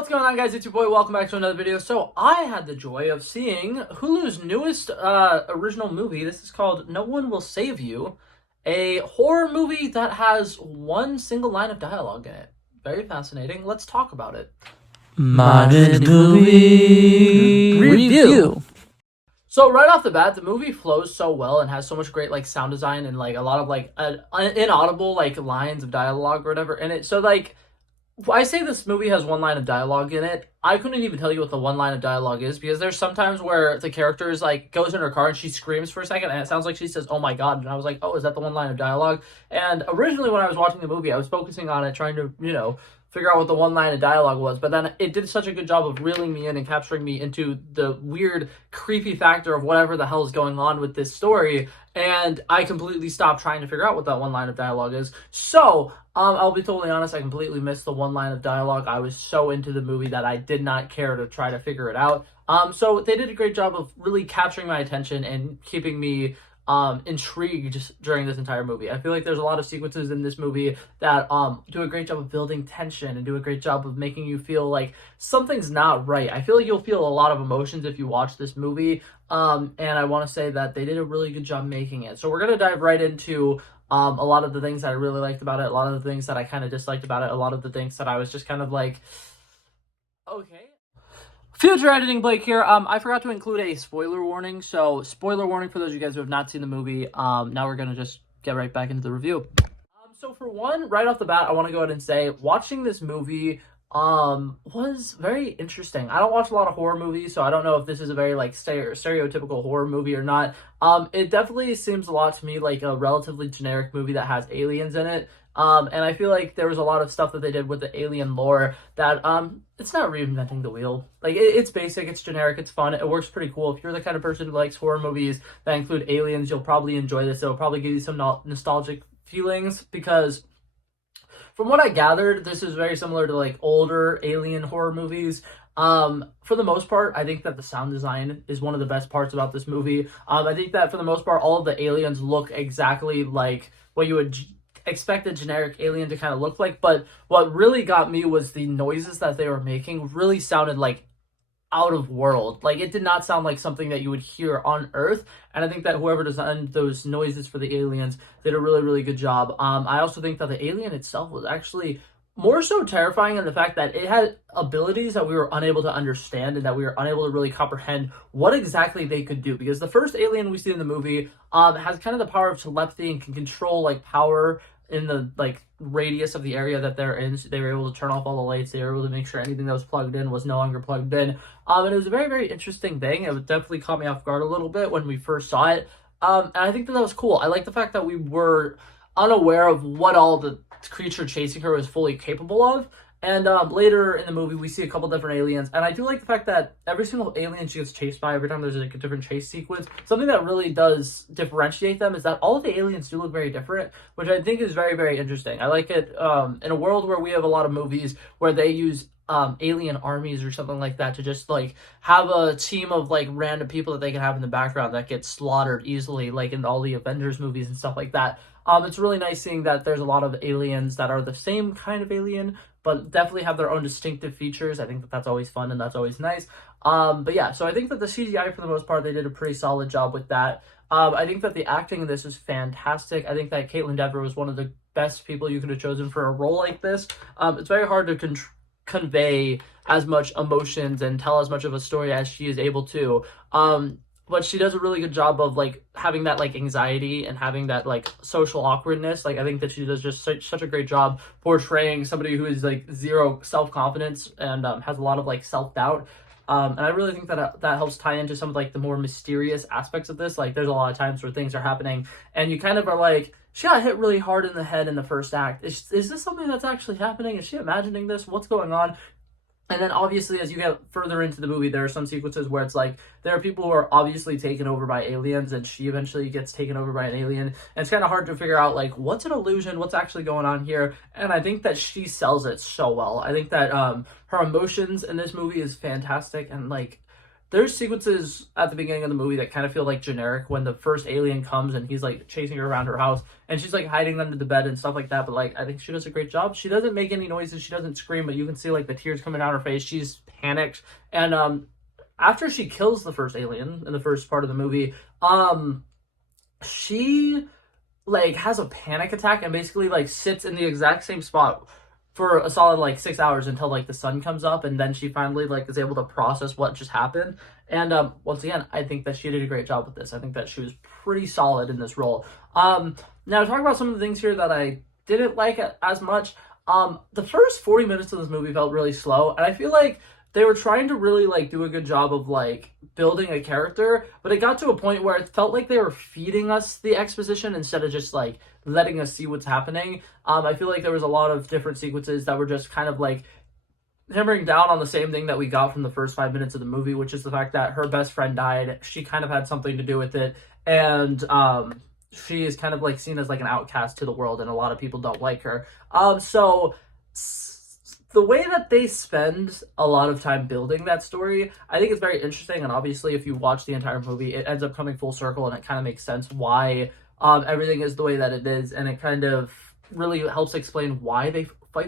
What's going on, guys? It's your boy. Welcome back to another video. So I had the joy of seeing Hulu's newest original movie. This is called No One Will Save You, a horror movie that has one single line of dialogue in it. Very fascinating. Let's talk about it. Modern Movie Review. So right off the bat, the movie flows so well and has so much great sound design and a lot of inaudible lines of dialogue or whatever in it. So I say this movie has one line of dialogue in it. I couldn't even tell you what the one line of dialogue is because there's sometimes where the character is goes in her car and she screams for a second and it sounds like she says, "Oh my God." And I was like, oh, is that the one line of dialogue? And originally when I was watching the movie, I was focusing on it, trying to, figure out what the one line of dialogue was. But then it did such a good job of reeling me in and capturing me into the weird, creepy factor of whatever the hell is going on with this story. And I completely stopped trying to figure out what that one line of dialogue is. So, I'll be totally honest, I completely missed the one line of dialogue. I was so into the movie that I did not care to try to figure it out. So they did a great job of really capturing my attention and keeping me intrigued during this entire movie. I feel like there's a lot of sequences in this movie that do a great job of building tension and do a great job of making you feel like something's not right. I feel like you'll feel a lot of emotions if you watch this movie, and I want to say that they did a really good job making it. So we're going to dive right into a lot of the things that I really liked about it, a lot of the things that I kind of disliked about it, a lot of the things that I was just kind of like, okay. Future editing Blake here. I forgot to include a spoiler warning. So spoiler warning for those of you guys who have not seen the movie. Now we're going to just get right back into the review. So for one, right off the bat, I want to go ahead and say watching this movie was very interesting. I don't watch a lot of horror movies, so I don't know if this is a very stereotypical horror movie or not. It definitely seems a lot to me like a relatively generic movie that has aliens in it. And I feel like there was a lot of stuff that they did with the alien lore that it's not reinventing the wheel. It's basic, it's generic, it's fun, it works pretty cool. If you're the kind of person who likes horror movies that include aliens, you'll probably enjoy this. It'll probably give you some nostalgic feelings because from what I gathered, this is very similar to older alien horror movies. For the most part, I think that the sound design is one of the best parts about this movie. I think that for the most part, all of the aliens look exactly like what you would expect a generic alien to kind of look like. But what really got me was the noises that they were making really sounded like out of world. It did not sound like something that you would hear on Earth. And I think that whoever designed those noises for the aliens did a really, really good job. I also think that the alien itself was actually more so terrifying in the fact that it had abilities that we were unable to understand and that we were unable to really comprehend what exactly they could do. Because the first alien we see in the movie has kind of the power of telepathy and can control power in the radius of the area that they're in. So they were able to turn off all the lights. They were able to make sure anything that was plugged in was no longer plugged in. And it was a very, very interesting thing. It definitely caught me off guard a little bit when we first saw it. And I think that was cool. I like the fact that we were unaware of what all the creature chasing her was fully capable of. And later in the movie, we see a couple different aliens. And I do like the fact that every single alien she gets chased by, every time there's a different chase sequence, something that really does differentiate them is that all of the aliens do look very different, which I think is very, very interesting. I like it in a world where we have a lot of movies where they use alien armies or something like that to just have a team of random people that they can have in the background that get slaughtered easily, in all the Avengers movies and stuff like that. It's really nice seeing that there's a lot of aliens that are the same kind of alien, but definitely have their own distinctive features. I think that that's always fun and that's always nice. But yeah, so I think that the CGI, for the most part, they did a pretty solid job with that. I think that the acting in this is fantastic. I think that Kaitlyn Dever was one of the best people you could have chosen for a role like this. It's very hard to convey as much emotions and tell as much of a story as she is able to. But she does a really good job of having that anxiety and having that social awkwardness. I think that she does just such a great job portraying somebody who is zero self-confidence and has a lot of self-doubt. And I really think that that helps tie into some of the more mysterious aspects of this. There's a lot of times where things are happening and you kind of are she got hit really hard in the head in the first act. Is this something that's actually happening? Is she imagining this? What's going on? And then obviously as you get further into the movie, there are some sequences where it's there are people who are obviously taken over by aliens and she eventually gets taken over by an alien. And it's kind of hard to figure out what's an illusion, what's actually going on here. And I think that she sells it so well. I think that her emotions in this movie is fantastic. And there's sequences at the beginning of the movie that kind of feel like generic when the first alien comes and he's like chasing her around her house and she's like hiding under the bed and stuff like that. But like, I think she does a great job. She doesn't make any noises. She doesn't scream, but you can see like the tears coming down her face. She's panicked. And after she kills the first alien in the first part of the movie, she like has a panic attack and basically like sits in the exact same spot for a solid like 6 hours until like the sun comes up, and then she finally like is able to process what just happened. And once again, I think that she did a great job with this. I think that she was pretty solid in this role. Now talk about some of the things here that I didn't like as much. The first 40 minutes of this movie felt really slow, and I feel like they were trying to really like do a good job of like building a character, but it got to a point where it felt like they were feeding us the exposition instead of just like letting us see what's happening. I feel like there was a lot of different sequences that were just kind of like hammering down on the same thing that we got from the first 5 minutes of the movie, which is the fact that her best friend died. She kind of had something to do with it, and she is kind of like seen as like an outcast to the world, and a lot of people don't like her. So the way that they spend a lot of time building that story, I think it's very interesting. And obviously, if you watch the entire movie, it ends up coming full circle, and it kind of makes sense why everything is the way that it is, and it kind of really helps explain why they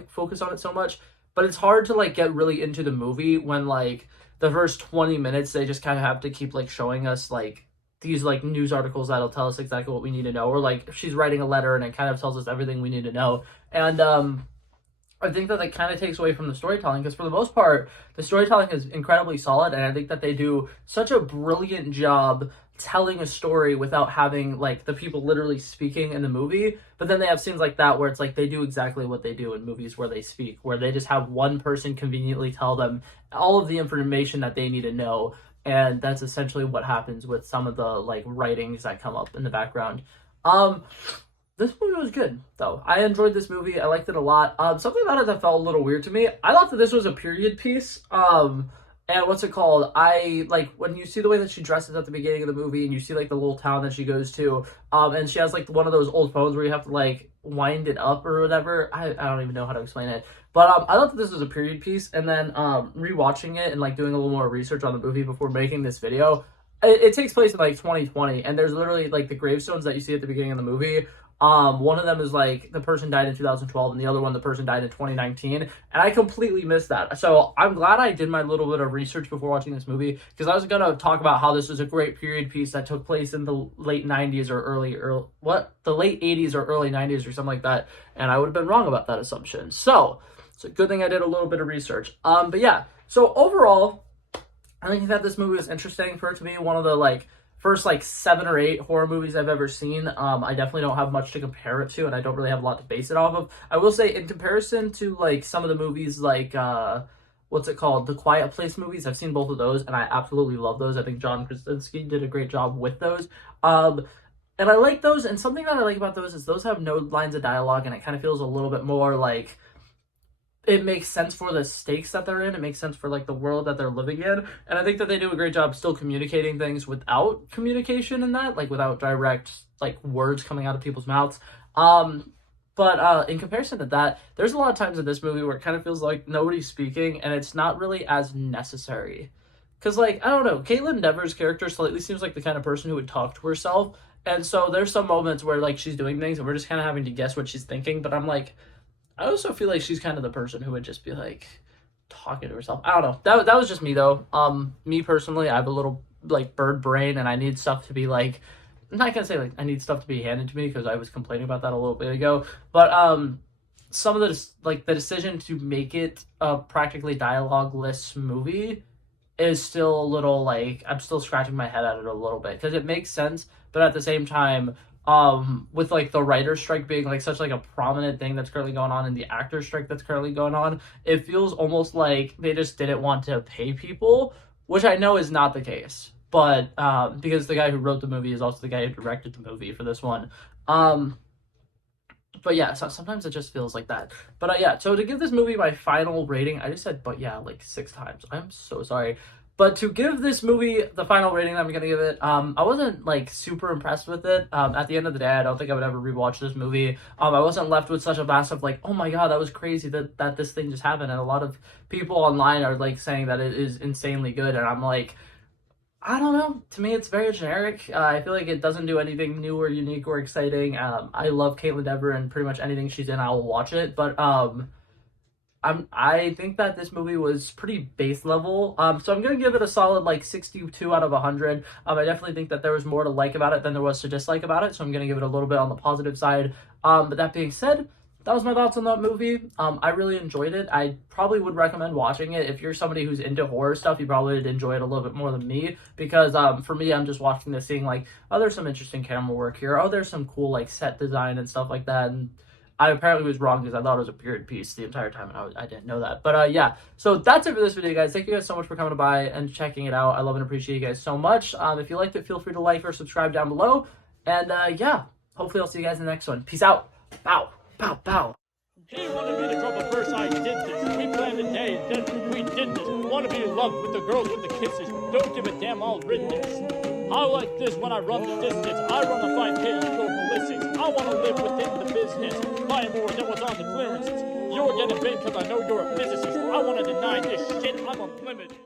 focus on it so much. But it's hard to like get really into the movie when like the first 20 minutes they just kind of have to keep like showing us like these like news articles that'll tell us exactly what we need to know, or like she's writing a letter and it kind of tells us everything we need to know. And I think that kind of takes away from the storytelling, because for the most part, the storytelling is incredibly solid, and I think that they do such a brilliant job telling a story without having like the people literally speaking in the movie. But then they have scenes like that where it's like they do exactly what they do in movies where they speak, where they just have one person conveniently tell them all of the information that they need to know. And that's essentially what happens with some of the like writings that come up in the background. This movie was good, though. I enjoyed this movie. I liked it a lot. Something about it that felt a little weird to me. I thought that this was a period piece. And what's it called? I like when you see the way that she dresses at the beginning of the movie, and you see like the little town that she goes to. And she has like one of those old phones where you have to like wind it up or whatever. I don't even know how to explain it. But I thought that this was a period piece, and then rewatching it and like doing a little more research on the movie before making this video. It takes place in like 2020, and there's literally like the gravestones that you see at the beginning of the movie. One of them is like the person died in 2012, and the other one, the person died in 2019, and I completely missed that. So I'm glad I did my little bit of research before watching this movie, because I was gonna talk about how this was a great period piece that took place in the late 90s or the late 80s or early 90s or something like that, and I would have been wrong about that assumption. So it's a good thing I did a little bit of research. But yeah, so overall, I think that this movie was interesting for it to be one of the like first like 7 or 8 horror movies I've ever seen. I definitely don't have much to compare it to, and I don't really have a lot to base it off of. I will say, in comparison to like some of the movies like what's it called, the Quiet Place movies, I've seen both of those, and I absolutely love those. I think John Krasinski did a great job with those. And I like those, and something that I like about those is those have no lines of dialogue, and it kind of feels a little bit more like it makes sense for the stakes that they're in. It makes sense for like the world that they're living in. And I think that they do a great job still communicating things without communication in that, like without direct like words coming out of people's mouths. But in comparison to that, there's a lot of times in this movie where it kind of feels like nobody's speaking, and it's not really as necessary. Because like, I don't know, Caitlin Dever's character slightly seems like the kind of person who would talk to herself. And so there's some moments where like she's doing things and we're just kind of having to guess what she's thinking. But I'm like, I also feel like she's kind of the person who would just be like talking to herself. I don't know. That was just me though. Me personally, I have a little like bird brain, and I need stuff to be like, I'm not gonna say like I need stuff to be handed to me, because I was complaining about that a little bit ago. But some of the like the decision to make it a practically dialogue-less movie is still a little like, I'm still scratching my head at it a little bit, because it makes sense, but at the same time, with like the writer's strike being like such like a prominent thing that's currently going on, and the actor's strike that's currently going on, it feels almost like they just didn't want to pay people, which I know is not the case. But because the guy who wrote the movie is also the guy who directed the movie for this one. But yeah, so sometimes it just feels like that. But yeah, so to give this movie my final rating, I just said but yeah like 6 times. I'm so sorry. But to give this movie the final rating that I'm going to give it, I wasn't, like, super impressed with it. At the end of the day, I don't think I would ever rewatch this movie. I wasn't left with such a massive, like, oh my god, that was crazy that this thing just happened. And a lot of people online are, like, saying that it is insanely good. And I'm like, I don't know. To me, it's very generic. I feel like it doesn't do anything new or unique or exciting. I love Caitlin Dever and pretty much anything she's in, I will watch it. But I think that this movie was pretty base level. So I'm gonna give it a solid like 62 out of 100. I definitely think that there was more to like about it than there was to dislike about it. So I'm gonna give it a little bit on the positive side. But that being said, that was my thoughts on that movie. I really enjoyed it. I probably would recommend watching it. If you're somebody who's into horror stuff, you probably would enjoy it a little bit more than me, because for me, I'm just watching this seeing like, oh, there's some interesting camera work here. Oh, there's some cool like set design and stuff like that. And I apparently was wrong because I thought it was a period piece the entire time, and I didn't know that. But yeah, so that's it for this video, guys. Thank you guys so much for coming by and checking it out. I love and appreciate you guys so much. If you liked it, feel free to like or subscribe down below. And yeah, hopefully I'll see you guys in the next one. Peace out. Bow, bow, bow. He wanted me to drop a verse, I did this. We planned a day, and then we did this. Wanna be in love with the girls with the kisses. Don't give a damn, I'll written this. I like this when I run the distance. I run a 5K, you go ballistics. I wanna live within the business. Buy more than what's on the clearances. You're getting big cause I know you're a physicist. I wanna deny this shit, I'm unlimited.